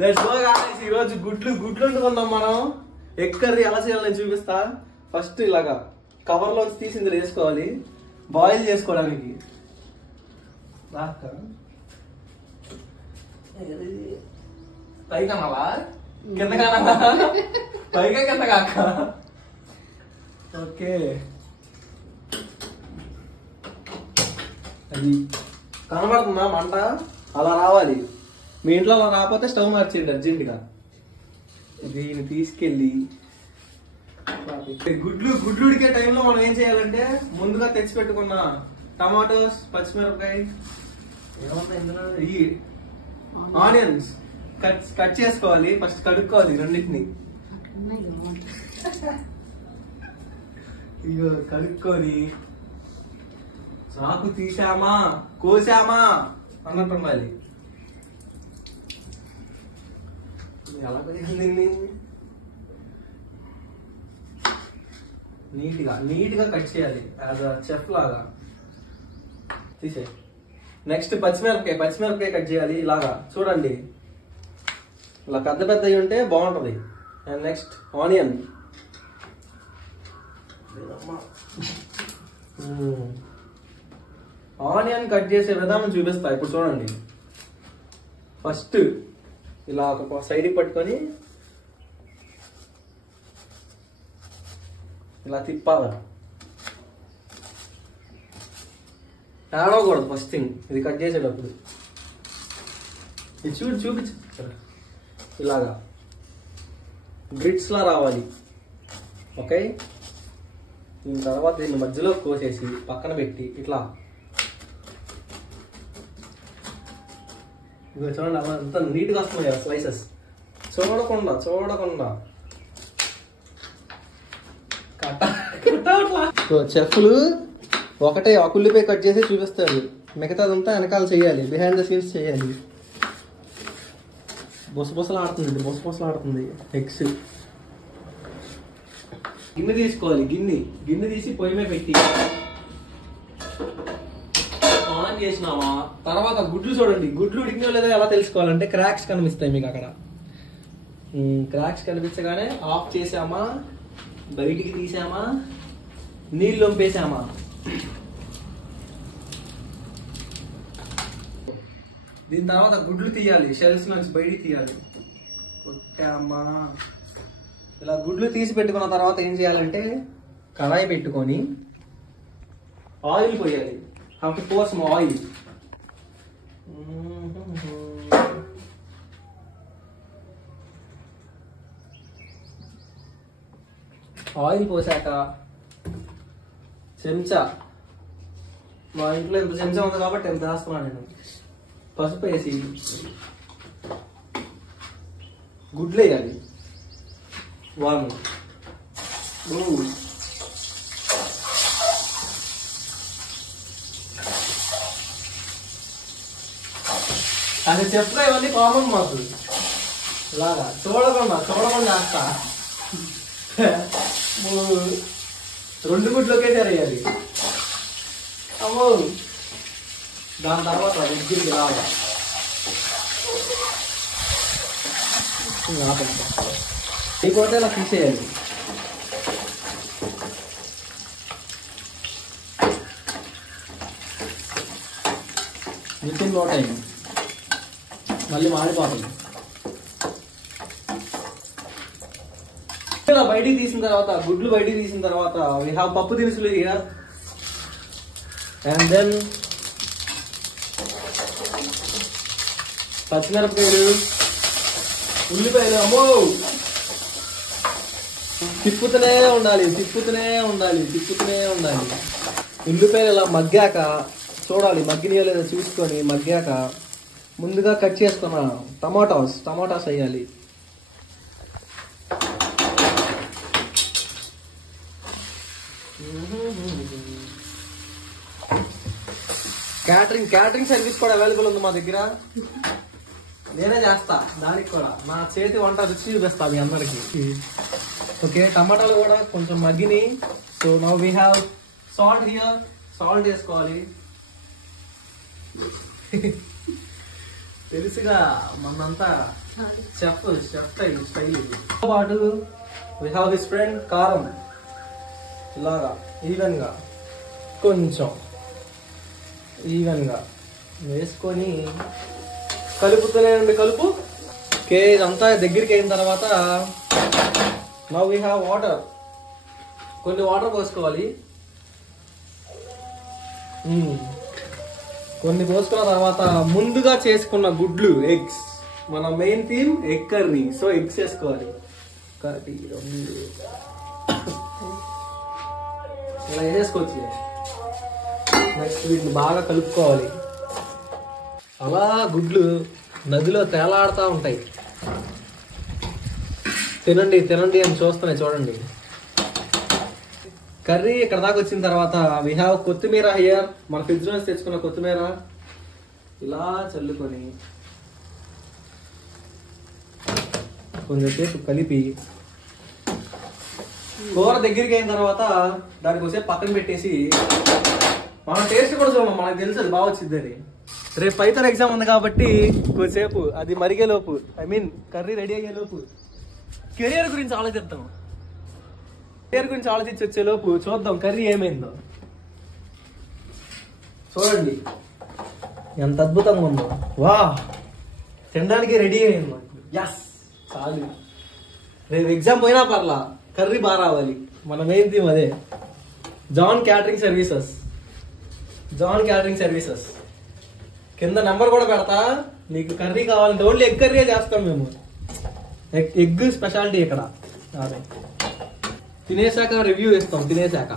Let's go guys. ఈ రోజు గుడ్లు వండుకుందాం మనం. ఎగ్ కర్రీ ఎలా చేయాలో నేను చూపిస్తా. ఫస్ట్ ఇలాగా కవర్ లోంచి తీసి ఇందులో వేసుకోవాలి బాయిల్ చేసుకోవడానికి. పైకనాలా కింద కానా పైగా కింద కాక. ఓకే అది కనబడుతుందా మంట? అలా రావాలి. మీ ఇంట్లో అలా రాకపోతే స్టవ్ మార్చేయండి అర్జెంటుగా. దీన్ని తీసుకెళ్ళి గుడ్లు ఉడికే టైంలో మనం ఏం చేయాలంటే ముందుగా తెచ్చి పెట్టుకున్న టమాటోస్, పచ్చిమిరపకాయ, ఈ ఆనియన్స్ కట్ చేసుకోవాలి. ఫస్ట్ కడుక్కోవాలి రెండింటిని. ఇగో కడుక్కొని చాకు తీసామా కోసామా అన్నట్టు ఉండాలి. ఎలా కొద్దిగా నీట్ గా కట్ చేయాలి యాజ్ అ చెఫ్ లాగా. తీసే. నెక్స్ట్ పచ్చిమిరపకాయ కట్ చేయాలి ఇలాగా చూడండి. ఇలా పెద్ద ఉంటే బాగుంటది. And next onion. Onion cut చేసే విధానం చూపిస్తా ఇప్పుడు చూడండి. ఫస్ట్ ఇలా ఒక సైడ్కి పట్టుకొని ఇలా తిప్పాలి. ఏడవకూడదు ఫస్ట్ థింగ్ ఇది కట్ చేసేటప్పుడు. ఇది చూపించు ఇలాగా గ్రిట్స్ లా రావాలి. ఓకే. దీని తర్వాత దీన్ని మధ్యలో కోసేసి పక్కన పెట్టి ఇట్లా చూడండి అలా అంత నీట్గా వస్తున్నాయి కదా స్లైసెస్. చూడకుండా చెఫ్లు ఒకటే ఉల్లిపాయ కట్ చేసి చూపిస్తారు. మిగతాదంతా వెనకాల చేయాలి. బిహైండ్ ద సీన్స్ చేయాలి. బొసబొసలాడుతుంది ఎగ్స్. గిన్నె తీసుకోవాలి. గిన్నె తీసి పొయ్యి మీద పెట్టి ఆన్ చేసినావా. తర్వాత గుడ్లు చూడండి. గుడ్లు ఉడికినా లేదా ఎలా తెలుసుకోవాలంటే క్రాక్స్ కనిపిస్తాయి మీకు అక్కడ. క్రాక్స్ కనిపించగానే ఆఫ్ చేసామా, బయటికి తీసామా, నీళ్ళు వంపేసామా. దీని తర్వాత గుడ్లు తీయాలి. షెల్స్ నుంచి బయటికి తీయాలి. కొట్టామా. ఇలా గుడ్లు తీసి పెట్టుకున్న తర్వాత ఏం చేయాలంటే కడాయి పెట్టుకొని ఆయిల్ పోయాలి. అప్పుడు కోసం ఆయిల్ పోసాక చెంచా, మా ఇంట్లో ఎంత చెంచా ఉంది కాబట్టి ఎంత వేస్తున్నాను నేను. పసుపు వేసి గుడ్లు వేయాలి. 1 2 అది చెప్తా. ఇవన్నీ కామన్ మాకు. ఇలాగా చూడకుండా వేస్తా. 2 గుడ్లు ఒకేసారి వేయాలి. అమ్మో. దాని తర్వాత దగ్గరికి రావాలి. ఇంకోటి ఇలా తీసేయాలి. వితిన్ నో టైం మళ్ళీ మాడిపోతుంది. బయటికి తీసిన తర్వాత గుడ్లు బయటికి తీసిన తర్వాత we have పప్పు దినుసులు హియర్. అండ్ దెన్ పచ్చిమిరపకాయలు, ఉల్లిపాయలు. అమ్మో. తిప్పుతూనే ఉండాలి. ఉల్లిపాయలు ఇలా మగ్గాక చూడాలి. మగ్గినయో లేదో చూసుకొని మగ్గాక ముందుగా కట్ చేసుకున్న టమాటాస్ వేయాలి. క్యాటరింగ్ సర్వీస్ కూడా అవైలబుల్ ఉంది మా దగ్గర. నేనే చేస్తా దానికి కూడా. నా చేతి వంట రుచి చూపిస్తా మీ అందరికి. ఓకే. టమాటాలు కూడా కొంచెం మగ్గిని. So now we have salt here. Salt వేసుకోవాలి. తెలుసుగా మనంతా చెఫ్ స్టైల్ ఇది. పాటు వి హావ్ దిస్ ఫ్రెండ్ కారం ఇలాగా ఈవెన్ గా కొంచెం ఈవెన్ గా వేసుకొని కలుపుతూనే ఉండి కలుపు. ఓకే, ఇదంతా దగ్గరికి అయిన తర్వాత నౌ వీ హ్యావ్ వాటర్. కొన్ని వాటర్ పోసుకోవాలి. కొన్ని పోసుకున్న తర్వాత ముందుగా చేసుకున్న గుడ్లు, ఎగ్స్. మన main theme egg curry, so eggs వేసుకోవాలి. ఒకటి, 2 ఇలా వేసుకోవచ్చు. నెక్స్ట్ వీటిని బాగా కలుపుకోవాలి. అలా గుడ్లు నదిలో తేలాడుతూ ఉంటాయి. తినండి తినండి అని చూస్తున్నాయి చూడండి. కర్రీ ఇక్కడ దాకా వచ్చిన తర్వాత వీ హ్యావ్ కొత్తిమీర హియర్. మన ఫ్రిడ్జ్ నుంచి తెచ్చుకున్న కొత్తిమీర ఇలా చల్లుకొని కొంచెంసేపు కలిపి కూర దగ్గరికి అయిన తర్వాత దానికి ఒకసేపు పక్కన పెట్టేసి మనం టేస్ట్ కూడా చూడడం. మనకు తెలుసు అది బాగా వచ్చింది అని. రేపు పైతర్ ఎగ్జామ్ ఉంది కాబట్టి కొద్దిసేపు అది మరిగేలోపు, ఐ మీన్ కర్రీ రెడీ అయ్యేలోపు కెరియర్ గురించి ఆలోచిద్దాం. కెరియర్ గురించి ఆలోచించి వచ్చేలోపు చూద్దాం కర్రీ ఏమైందో. చూడండి ఎంత అద్భుతంగా ఉందో. వా, తినడానికి రెడీ అయింది. ఎస్, చాలు. రేపు ఎగ్జామ్ పోయినా పర్లా, కర్రీ బాగా రావాలి. మన మెయిన్ థీమ్ అదే. జాన్ క్యాటరింగ్ సర్వీసెస్ కింద నెంబర్ కూడా పెడతా. నీకు కర్రీ కావాలంటే ఓన్లీ ఎగ్ కర్రీ చేస్తాం మేము. ఎగ్ స్పెషాలిటీ ఇక్కడ. తినేసాక రివ్యూ ఇస్తాం. తినేసాక